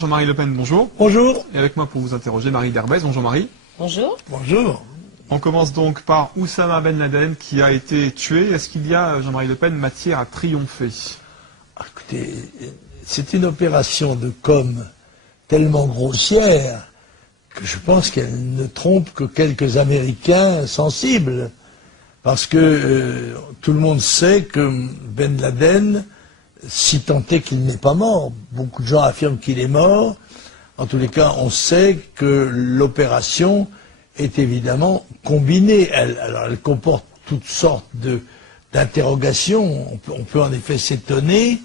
Jean-Marie Le Pen, bonjour. Bonjour. Et avec moi pour vous interroger, Marie Derbez. Bonjour Marie. Bonjour. Bonjour. On commence donc par Oussama Ben Laden qui a été tué. Est-ce qu'il y a, Jean-Marie Le Pen, matière à triompher? Écoutez, c'est une opération de com tellement grossière que je pense qu'elle ne trompe que quelques Américains sensibles. Parce que tout le monde sait que Ben Laden, si tant est qu'il n'est pas mort, beaucoup de gens affirment qu'il est mort. En tous les cas, on sait que l'opération est évidemment combinée. Elle comporte toutes sortes d'interrogations. On peut en effet s'étonner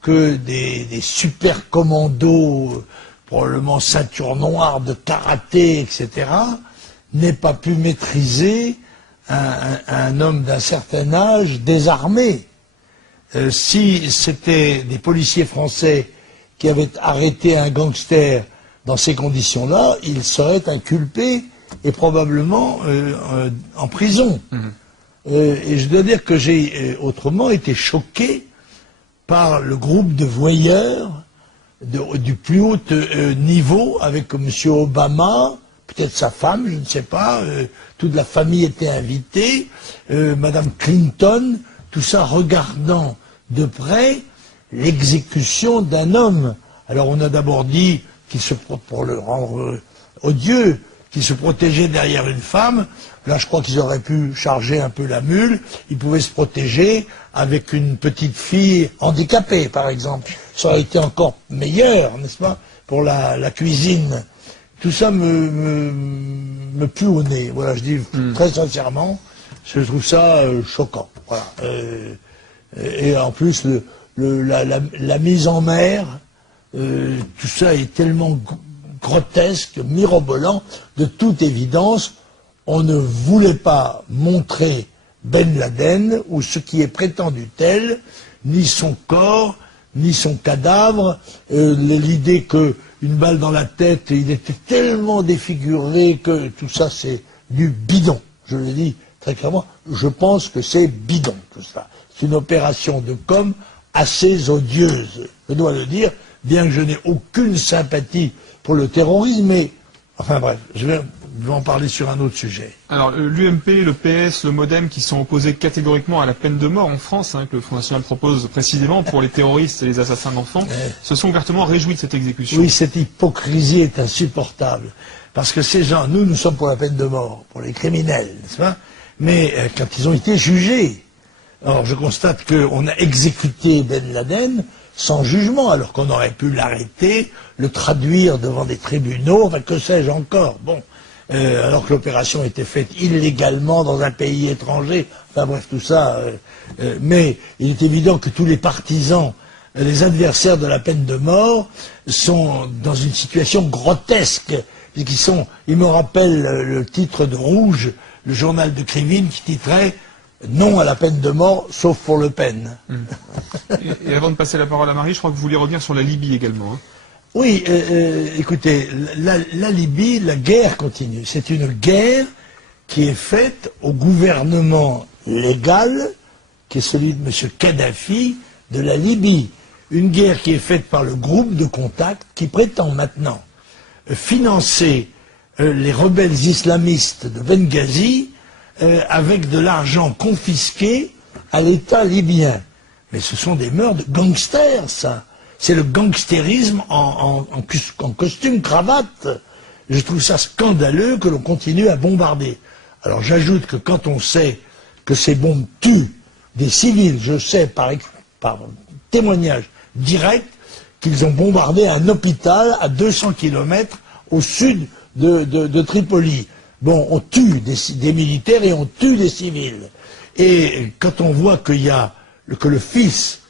que des super commandos, probablement ceinture noire de karaté, etc., n'aient pas pu maîtriser un homme d'un certain âge désarmé. Si c'était des policiers français qui avaient arrêté un gangster dans ces conditions-là, il serait inculpé et probablement en prison. Et je dois dire que j'ai autrement été choqué par le groupe de voyeurs du plus haut niveau avec M. Obama, peut-être sa femme, je ne sais pas, toute la famille était invitée, Mme Clinton, tout ça regardant de près l'exécution d'un homme. Alors on a d'abord dit pour le rendre odieux, qu'il se protégeait derrière une femme. Là je crois qu'ils auraient pu charger un peu la mule. Ils pouvaient se protéger avec une petite fille handicapée par exemple. Ça aurait été encore meilleur, n'est-ce pas, pour la cuisine. Tout ça me pue au nez. Voilà, je dis très sincèrement, je trouve ça choquant. Voilà. Et en plus, la mise en mer, tout ça est tellement grotesque, mirobolant. De toute évidence, on ne voulait pas montrer Ben Laden, ou ce qui est prétendu tel, ni son corps, ni son cadavre. L'idée qu'une balle dans la tête, il était tellement défiguré que tout ça, c'est du bidon. Je le dis très clairement, je pense que c'est bidon, tout ça. C'est une opération de com assez odieuse, je dois le dire, bien que je n'ai aucune sympathie pour le terrorisme, mais, enfin bref, je vais en parler sur un autre sujet. Alors, l'UMP, le PS, le MoDem, qui sont opposés catégoriquement à la peine de mort en France, que le Front National propose précisément pour les terroristes et les assassins d'enfants, se sont ouvertement réjouis de cette exécution. Oui, cette hypocrisie est insupportable. Parce que ces gens, nous sommes pour la peine de mort, pour les criminels, n'est-ce pas? Mais quand ils ont été jugés, alors je constate qu'on a exécuté Ben Laden sans jugement, alors qu'on aurait pu l'arrêter, le traduire devant des tribunaux, enfin que sais-je encore. Bon, alors que l'opération était faite illégalement dans un pays étranger, enfin bref, tout ça. Mais il est évident que tous les partisans, les adversaires de la peine de mort, sont dans une situation grotesque. Ils me rappellent le titre de Rouge, le journal de Krivine, qui titrait « Non à la peine de mort, sauf pour Le Pen ». Et avant de passer la parole à Marie, je crois que vous voulez revenir sur la Libye également. Oui, écoutez, la Libye, la guerre continue. C'est une guerre qui est faite au gouvernement légal, qui est celui de M. Kadhafi, de la Libye. Une guerre qui est faite par le groupe de contact qui prétend maintenant financer les rebelles islamistes de Benghazi avec de l'argent confisqué à l'État libyen. Mais ce sont des mœurs de gangsters, ça. C'est le gangstérisme en costume cravate. Je trouve ça scandaleux que l'on continue à bombarder. Alors j'ajoute que quand on sait que ces bombes tuent des civils, je sais par témoignage direct qu'ils ont bombardé un hôpital à 200 km au sud de Tripoli. Bon, on tue des militaires et on tue des civils. Et quand on voit que le fils,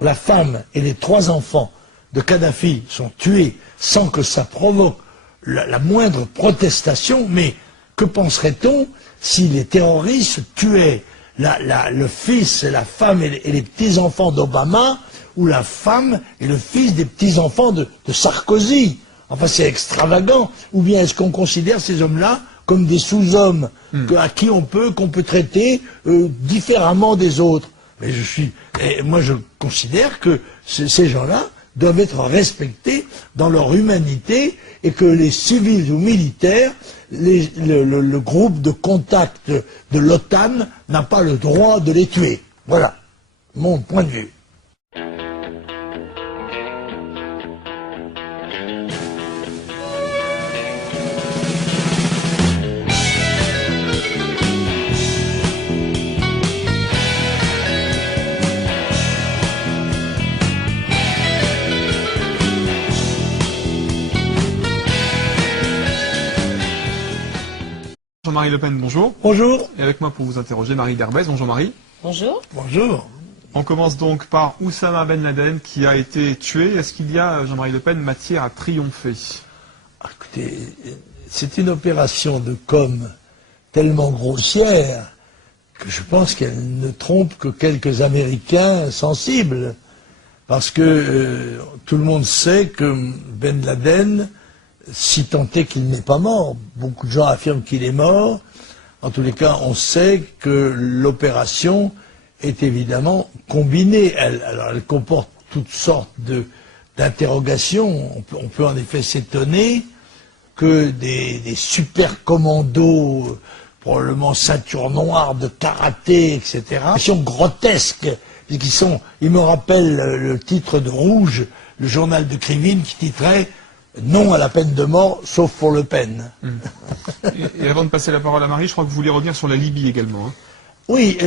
la femme et les 3 enfants de Kadhafi sont tués sans que ça provoque la moindre protestation, mais que penserait-on si les terroristes tuaient le fils et la femme et les petits-enfants d'Obama, ou la femme et le fils des petits-enfants de Sarkozy? Enfin, c'est extravagant. Ou bien est-ce qu'on considère ces hommes-là comme des sous-hommes qu'on peut traiter différemment des autres? Mais moi je considère que ces gens-là doivent être respectés dans leur humanité et que les civils ou militaires, le groupe de contact de l'OTAN n'a pas le droit de les tuer. Voilà mon point de vue. Jean-Marie Le Pen, bonjour. Bonjour. Et avec moi pour vous interroger, Marie Derbez. Bonjour Marie. Bonjour. Bonjour. On commence donc par Oussama Ben Laden qui a été tué. Est-ce qu'il y a, Jean-Marie Le Pen, matière à triompher? Écoutez, c'est une opération de com tellement grossière que je pense qu'elle ne trompe que quelques Américains sensibles. Parce que tout le monde sait que Ben Laden, si tant est qu'il n'est pas mort, beaucoup de gens affirment qu'il est mort. En tous les cas, on sait que l'opération est évidemment combinée. Elle comporte toutes sortes d'interrogations. On peut en effet s'étonner que des super commandos, probablement ceinture noire de karaté, etc., sont grotesques. Ils me rappellent le titre de Rouge, le journal de Krivine, qui titrait « Non à la peine de mort, sauf pour Le Pen ». Et avant de passer la parole à Marie, je crois que vous voulez revenir sur la Libye également. Hein. Oui,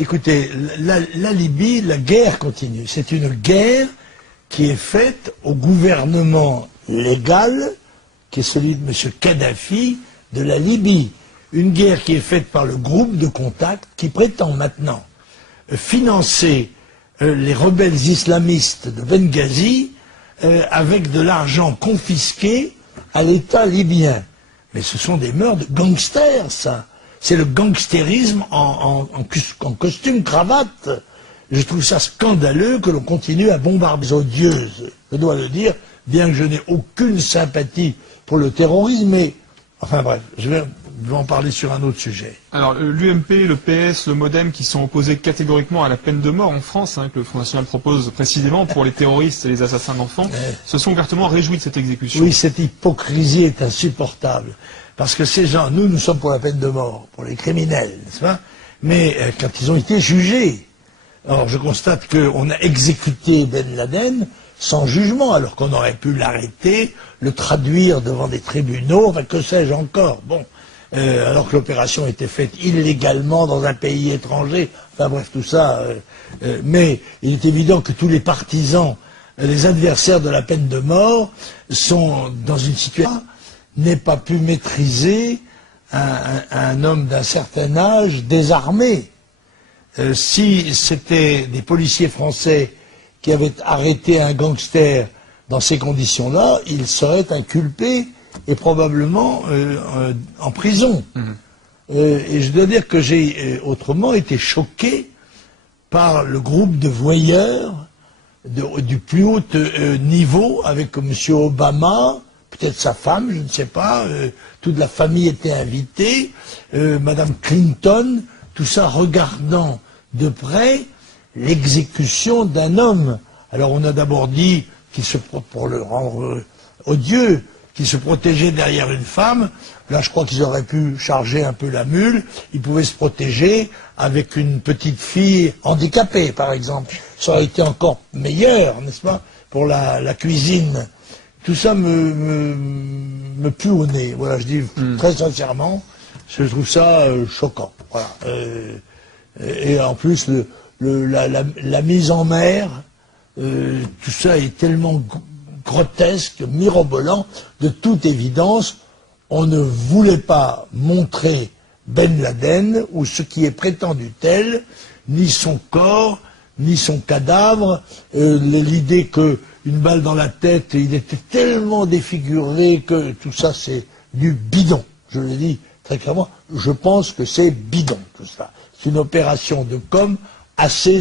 écoutez, la Libye, la guerre continue. C'est une guerre qui est faite au gouvernement légal, qui est celui de M. Kadhafi, de la Libye. Une guerre qui est faite par le groupe de contact qui prétend maintenant financer les rebelles islamistes de Benghazi avec de l'argent confisqué à l'État libyen. Mais ce sont des mœurs de gangsters, ça. C'est le gangstérisme en costume cravate. Je trouve ça scandaleux que l'on continue à bombarder odieuse. Je dois le dire, bien que je n'ai aucune sympathie pour le terrorisme, mais enfin bref, je vais en parler sur un autre sujet. Alors, l'UMP, le PS, le MoDem qui sont opposés catégoriquement à la peine de mort en France, hein, que le Front National propose précisément pour les terroristes et les assassins d'enfants, se sont ouvertement réjouis de cette exécution. Oui, cette hypocrisie est insupportable. Parce que ces gens, nous sommes pour la peine de mort, pour les criminels, n'est-ce pas? Mais quand ils ont été jugés, alors je constate qu'on a exécuté Ben Laden sans jugement, alors qu'on aurait pu l'arrêter, le traduire devant des tribunaux, enfin que sais-je encore. Bon, alors que l'opération était faite illégalement dans un pays étranger, enfin bref, tout ça. Mais il est évident que tous les partisans, les adversaires de la peine de mort, sont dans une situation n'ait pas pu maîtriser un homme d'un certain âge désarmé. Si c'était des policiers français qui avaient arrêté un gangster dans ces conditions-là, il serait inculpé et probablement en prison. Et je dois dire que j'ai autrement été choqué par le groupe de voyeurs du plus haut niveau avec M. Obama, peut-être sa femme, je ne sais pas, toute la famille était invitée, Madame Clinton, tout ça regardant de près l'exécution d'un homme. Alors on a d'abord dit, pour le rendre odieux, qu'il se protégeait derrière une femme. Là je crois qu'ils auraient pu charger un peu la mule, ils pouvaient se protéger avec une petite fille handicapée par exemple. Ça aurait été encore meilleur, n'est-ce pas, pour la cuisine. Tout ça me pue au nez. Voilà, je dis très sincèrement, je trouve ça choquant. Voilà. Et en plus, la mise en mer, tout ça est tellement grotesque, mirobolant. De toute évidence, on ne voulait pas montrer Ben Laden, ou ce qui est prétendu tel, ni son corps, ni son cadavre, l'idée que une balle dans la tête, il était tellement défiguré que tout ça c'est du bidon. Je le dis très clairement, je pense que c'est bidon tout ça. C'est une opération de com assez